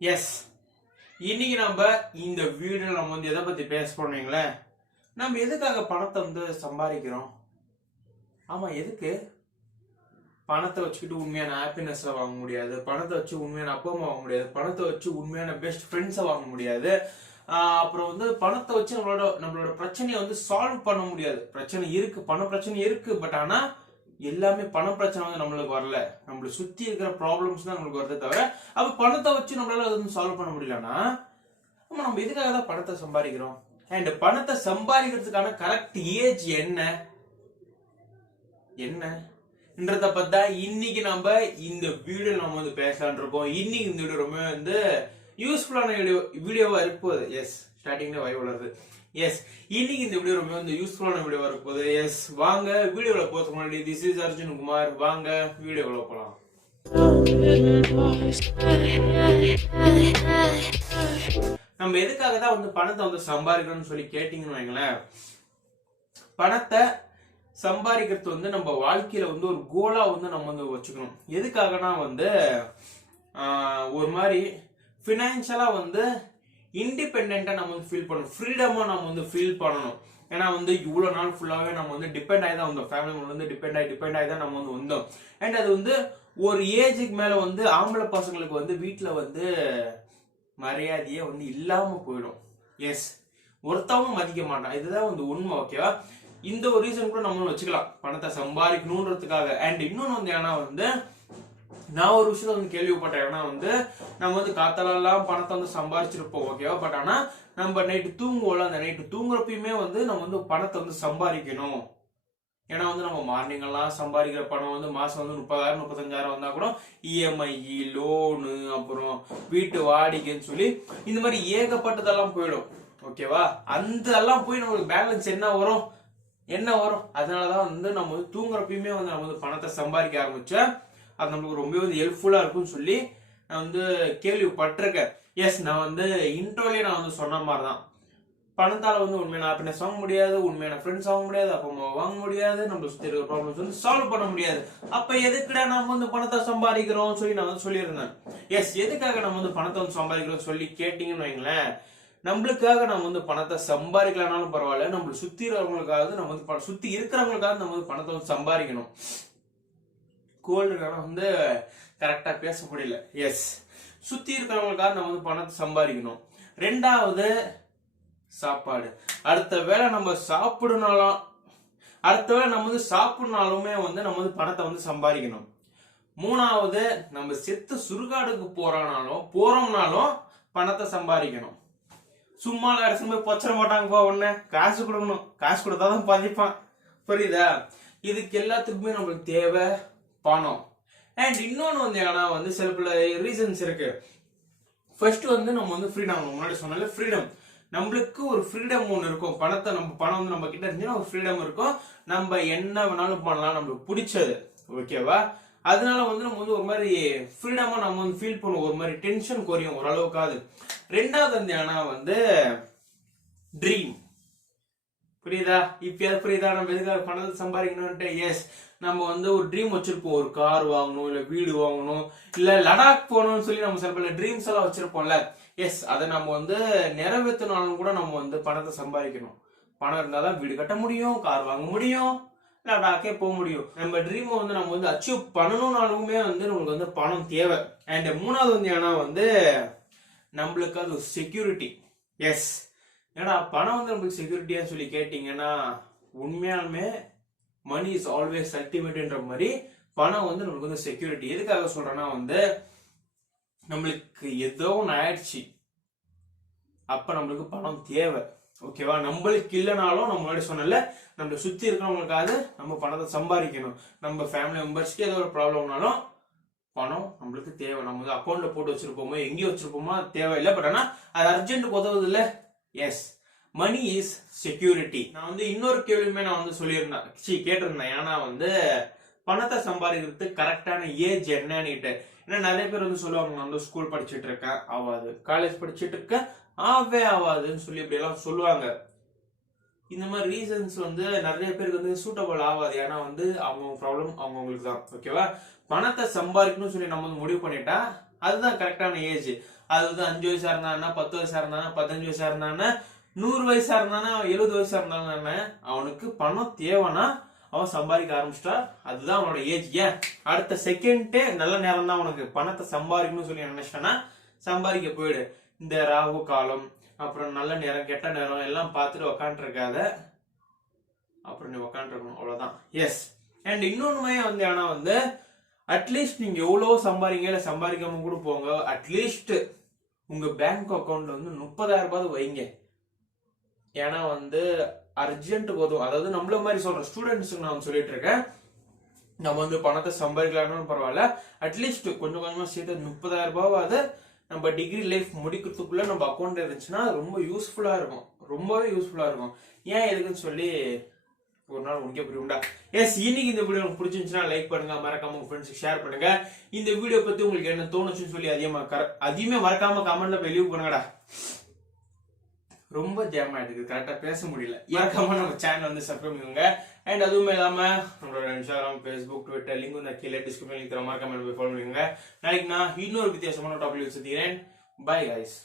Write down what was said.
S, இன்னைக்கு நம்ம இந்த வீடியோ நம்ம வந்து எதை பத்தி பேச போனீங்களே, நம்ம எதுக்காக பணத்தை வந்து சம்பாதிக்கிறோம்? ஆமா, எதுக்கு? பணத்தை வச்சுக்கிட்டு உண்மையான ஹாப்பினஸ் வாங்க முடியாது, பணத்தை வச்சு உண்மையான அப்பா அம்மா வாங்க முடியாது, பணத்தை வச்சு உண்மையான பெஸ்ட் ஃப்ரெண்ட்ஸை வாங்க முடியாது. அப்புறம் வந்து பணத்தை வச்சு நம்மளோட பிரச்சனையை வந்து சால்வ் பண்ண முடியாது. பிரச்சனை இருக்கு, பண பிரச்சனை இருக்கு, பட் ஆனா எல்லாமே பண பிரச்சனை வந்து நம்மளுக்கு வரல. நம்மளை சுத்தி இருக்கிற ப்ராப்ளம்ஸ் தான் நம்மளுக்கு வரதே தவிர, அப்ப பணத்தை வச்சு நம்மளால அது வந்து சால்வ் பண்ண முடியலன்னா நம்ம எதுக்காக தான் பணத்தை சம்பாதிக்கிறோம்? அண்ட் பணத்தை சம்பாதிக்கிறதுக்கான கரெக்ட் ஏஜ் என்னன்றத பத்தா இன்னைக்கு நம்ம இந்த வீடியோ நம்ம வந்து பேசலான் இருக்கோம். இன்னைக்கு இந்த வீடியோ ரொம்ப வந்து யூஸ்ஃபுல்லான வீடியோவா இருப்போது. எஸ், ஸ்டார்டிங்ல வாய் வளருது. எஸ், இன்னைக்கு இந்த வீடியோ ரொம்ப வந்து யூஸ்ஃபுல்லான வீடியோவா இருப்போது. எஸ், வாங்க வீடியோல போறதுக்கு முன்னாடி, திஸ் இஸ் அர்ஜுன் குமார். வாங்க வீடியோக்குள்ள போலாம். நம்ம எதுக்காக தான் வந்து பணத்தை வந்து சம்பாதிக்கணும்னு சொல்லி கேட்டீங்கன்னு வைங்களேன், பணத்தை சம்பாதிக்கிறது வந்து நம்ம வாழ்க்கையில வந்து ஒரு கோலா வந்து நம்ம வந்து வச்சுக்கணும். எதுக்காகனா வந்து ஒரு மாதிரி பினான்சியலா வந்து இண்டிபெண்டா நம்ம வந்து ஃபீல் பண்ணணும், ஃப்ரீடமா நம்ம வந்து ஃபீல் பண்ணணும். ஏன்னா வந்து இவ்வளவு நாள் ஃபுல்லாவே நம்ம வந்து டிபெண்ட் ஆகி தான் வந்தோம், ஃபேமிலி வந்து டிபெண்ட் ஆகி தான் நம்ம வந்து வந்தோம். அண்ட் அது வந்து ஒரு ஏஜுக்கு மேல வந்து ஆம்பளை பசங்களுக்கு வந்து வீட்டுல வந்து மரியாதையே வந்து இல்லாம போயிடும். எஸ், ஒருத்தவங்க மதிக்க மாட்டான், இதுதான் வந்து உண்மை. ஓகேவா? இந்த ஒரு ரீசன் கூட நம்ம வச்சுக்கலாம், பணத்தை சம்பாதிக்கணும்ன்றதுக்காக. அண்ட் இன்னொன்னு வந்து ஏன்னா வந்து நான் ஒரு விஷயத்த வந்து கேள்விப்பட்டேன். ஏன்னா வந்து நம்ம வந்து காத்தாலெல்லாம் பணத்தை வந்து சம்பாதிச்சிருப்போம். ஓகேவா? பட் ஆனா நம்ம நைட்டு தூங்குவோம்ல, அந்த நைட்டு தூங்குறப்பயுமே வந்து நம்ம வந்து பணத்தை வந்து சம்பாதிக்கணும். ஏன்னா வந்து நம்ம மார்னிங் எல்லாம் சம்பாதிக்கிற பணம் வந்து மாசம் வந்து 30,000 35,000 வந்தா கூட இஎம்ஐ, லோனு, அப்புறம் வீட்டு வாடகைன்னு சொல்லி இந்த மாதிரி ஏகப்பட்டதெல்லாம் போயிடும். ஓகேவா? அந்த எல்லாம் போய் நம்மளுக்கு பேலன்ஸ் என்ன வரும்? அதனாலதான் வந்து நம்ம வந்து தூங்குறப்பயுமே வந்து நம்ம வந்து பணத்தை சம்பாதிக்க ஆரம்பிச்சேன். அது நம்மளுக்கு ரொம்ப வந்து ஹெல்ப்ஃபுல்லா இருக்கும்னு சொல்லி நான் வந்து கேள்விப்பட்டிருக்கேன். எஸ், நான் வந்து இன்ட்ரோலயே நான் வந்து சொன்ன மாதிரிதான், பணத்தால வந்து உண்மையான ஹாப்பினஸ் வாங்க முடியாது, உண்மையான ஃப்ரெண்ட்ஸ் வாங்க முடியாது, அப்பா அம்மா வாங்க முடியாது, நம்ம சுத்தி இருக்கிற ப்ராப்ளம்ஸ் வந்து சால்வ் பண்ண முடியாது. அப்ப எதுக்குடா நம்ம வந்து பணத்தை சம்பாதிக்கிறோம் சொல்லி நான் வந்து சொல்லியிருந்தேன். எஸ், எதுக்காக நம்ம வந்து பணத்தை வந்து சம்பாதிக்கிறோம் சொல்லி கேட்டீங்கன்னு வைங்களேன், நம்மளுக்காக நம்ம வந்து பணத்தை சம்பாதிக்கலனாலும் பரவாயில்ல, நம்மள சுத்தி இருக்கிறவங்களுக்காக நம்ம வந்து சுத்தி இருக்கிறவங்களுக்காக நம்ம வந்து பணத்தை வந்து சம்பாதிக்கணும். கோல்டுனால வந்து கரெக்டா பேச முடியல. எஸ், சுத்தி இருக்கிறவங்களுக்காக நம்ம வந்து பணத்தை சம்பாதிக்கணும். ரெண்டாவது சாப்பாடு. அடுத்த வேளை நம்ம சாப்பிடனாலுமே வந்து நம்ம வந்து பணத்தை வந்து சம்பாதிக்கணும். மூணாவது, நம்ம செத்து சுடுகாடுக்கு போறோம்னாலும் பணத்தை சம்பாதிக்கணும். சும்மா அரசு போய் பொச்சர மாட்டாங்கப்பா, உடனே காசு கொடுக்கணும், காசு கொடுத்தாதான் பதிப்பான். புரியுதா? இதுக்கு எல்லாத்துக்குமே நம்மளுக்கு தேவை பணம். அண்ட் இன்னொன்னு வந்து ஏன்னா வந்து சில பல ரீசன்ஸ் இருக்கு. ஃபர்ஸ்ட் வந்து நம்ம வந்து ஃப்ரீடம், முன்னாடி சொன்னால ஃப்ரீடம், நம்மளுக்கு ஒரு ஃப்ரீடம் ஒன்று இருக்கும். பணம் வந்து நம்ம கிட்ட இருந்துச்சுன்னா ஒரு ஃப்ரீடம் இருக்கும், நம்ம என்ன வேணாலும் பண்ணலாம், நம்மளுக்கு பிடிச்சது. ஓகேவா? அதனால வந்து நம்ம வந்து ஒரு மாதிரி ஃப்ரீடமா நம்ம வந்து ஃபீல் பண்ணுவோம், ஒரு மாதிரி டென்ஷன் குறையும் ஓரளவுக்காது. ரெண்டாவது வந்து ஏன்னா வந்து ட்ரீம். புரியுதா? இப்பயாவது புரியுதா நம்ம எதுக்காக பணத்தை சம்பாதிக்கணும்ட்டு? எஸ், நம்ம வந்து ஒரு ட்ரீம் வச்சிருப்போம், ஒரு கார் வாங்கணும், இல்ல வீடு வாங்கணும், இல்ல லடாக் போகணும்னு சொல்லி நம்ம சில பல ட்ரீம்ஸ் எல்லாம் வச்சிருப்போம்ல. எஸ், அதை நம்ம வந்து நிறைவேற்றினாலும் கூட நம்ம வந்து பணத்தை சம்பாதிக்கணும். பணம் இருந்தாதான் வீடு கட்ட முடியும், கார் வாங்க முடியும், லடாக்கே போக முடியும். நம்ம ட்ரீமை வந்து நம்ம வந்து அச்சீவ் பண்ணணும்னாலுமே வந்து நம்மளுக்கு வந்து பணம் தேவை. அண்ட் மூணாவது வந்து ஏன்னா வந்து நம்மளுக்கு அது செக்யூரிட்டி. எஸ், ஏன்னா பணம் வந்து நம்மளுக்கு செக்யூரிட்டியா சொல்லி கேட்டீங்கன்னா, உண்மையாலுமே மணி இஸ் ஆல்வேஸ் அல்டிமேட்ன்ற மாதிரி பணம் வந்து நம்மளுக்கு வந்து செக்யூரிட்டி. எதுக்காக சொல்றேன்னா வந்து நம்மளுக்கு ஏதோ ஒன்று ஆயிடுச்சு, அப்ப நம்மளுக்கு பணம் தேவை. ஓகேவா? நம்மளுக்கு இல்லைனாலும் நம்ம முன்னாடி சொன்னல, நம்மளை சுத்தி இருக்கிறவங்களுக்காக நம்ம பணத்தை சம்பாதிக்கணும். நம்ம ஃபேமிலி மெம்பர்ஸ்க்கு ஏதோ ஒரு ப்ராப்ளம்னாலும் பணம் நம்மளுக்கு தேவை. நம்ம வந்து அக்கௌண்ட்ல போட்டு வச்சிருப்போமோ எங்கேயும் வச்சிருப்போமோ தேவையில்லை, பட் ஆனா அது அர்ஜென்ட் உதவுது இல்ல. Yes, money is security. நான் வந்து இன்னொரு கேள்வியுமே நான் வந்து கேட்டிருந்தேன். ஏன்னா வந்து பணத்தை சம்பாதிக்கிறதுக்கு கரெக்டான ஏஜ் என்னன்னுட்டு. ஏன்னா நிறைய பேர் வந்து சொல்லுவாங்க, நான் வந்து ஸ்கூல் படிச்சுட்டு இருக்கேன் ஆவாது, காலேஜ் படிச்சுட்டு இருக்கேன் ஆவாதுன்னு சொல்லி இப்படி எல்லாம் சொல்லுவாங்க. இந்த மாதிரி ரீசன்ஸ் வந்து நிறைய பேருக்கு வந்து சூட்டபிள் ஆகாது. ஏன்னா வந்து அவங்க ப்ராப்ளம் அவங்களுக்கு தான். ஓகேவா? பணத்தை சம்பாதிக்கணும்னு சொல்லி நம்ம வந்து முடிவு பண்ணிட்டா அதுதான் கரெக்டான ஏஜ். அது வந்து 5 வயசா இருந்தானா, 10 வயசா இருந்தானா, 15 வயசா இருந்தானா, 100 வயசா இருந்தானா, 70 வயசா இருந்தானா, அவனுக்கு பணம் தேவைன்னா அவன் சம்பாதிக்க ஆரம்பிச்சிட்டா அதுதான் அவனோட ஏஜ். ஏன் அடுத்த செகண்டே நல்ல நேரம் தான் உனக்கு பணத்தை சம்பாதிக்கணும்னு சொல்லி நினைச்சிட்டனா சம்பாதிக்க போயிடு. இந்த ராகு காலம் அப்புறம் நல்ல நேரம் கெட்ட நேரம் எல்லாம் பார்த்துட்டு உக்காண்டிருக்காத, அப்புறம் நீ உக்காண்டிருக்கணும், அவ்வளவுதான். எஸ். அண்ட் இன்னொன்னுமே வந்து ஆனா வந்து அட்லீஸ்ட் நீங்க எவ்வளவு சம்பாதிங்க இல்ல சம்பாதிக்காம கூட போங்க, அட்லீஸ்ட் உங்க பேங்க் அக்கௌண்ட்ல வந்து 30,000 ரூபாய் வைங்க. ஏன்னா வந்து அர்ஜென்ட் போதும். அதாவது நம்மள மாதிரி சொல்ற ஸ்டூடெண்ட்ஸுக்கு நான் சொல்லிட்டு இருக்கேன், நம்ம வந்து பணத்தை சம்பாதிக்கலாம்னு பரவாயில்ல, அட்லீஸ்ட் கொஞ்சம் கொஞ்சமா சேர்த்து 30,000 ரூபாவது நம்ம டிகிரி லைஃப் முடிக்கிறதுக்குள்ள நம்ம அக்கௌண்ட் இருந்துச்சுன்னா ரொம்ப யூஸ்ஃபுல்லா இருக்கும், ரொம்பவே யூஸ்ஃபுல்லா இருக்கும். ஏன் எதுக்குன்னு சொல்லி ஒரு நாள் உனக்கே புரியும்டா. எஸ், இன்னைக்கு இந்த வீடியோ உங்களுக்கு பிடிச்சிருந்துச்சுன்னா லைக் பண்ணுங்க, மறக்காம உங்க ஃப்ரெண்ட்ஸுக்கு ஷேர் பண்ணுங்க. இந்த வீடியோ பத்தி உங்களுக்கு என்ன தோணுச்சுன்னு சொல்லி அதையுமே மறக்காம கமெண்ட்ல லீவ் பண்ணுங்கடா. ரொம்ப ஜாம் ஆயிடுது, கரெக்டா பேச முடியல. மறக்காம நம்ம சேனல் வந்து சப்ஸ்கிரைப் பண்ணுங்க. அண்ட் அதுவுமே இல்லாம நம்மளோட இன்ஸ்டாகிராம், ஃபேஸ்புக், ட்விட்டர் லிங்க் வந்து கீழே டிஸ்கிரிப்ஷன் லிங்க் தர மறக்காம போய் ஃபாலோ பண்ணுங்க. நாளைக்கு நான் இன்னொரு வித்தியாசமான டாபிக் வச்சுக்கிறேன். Bye guys.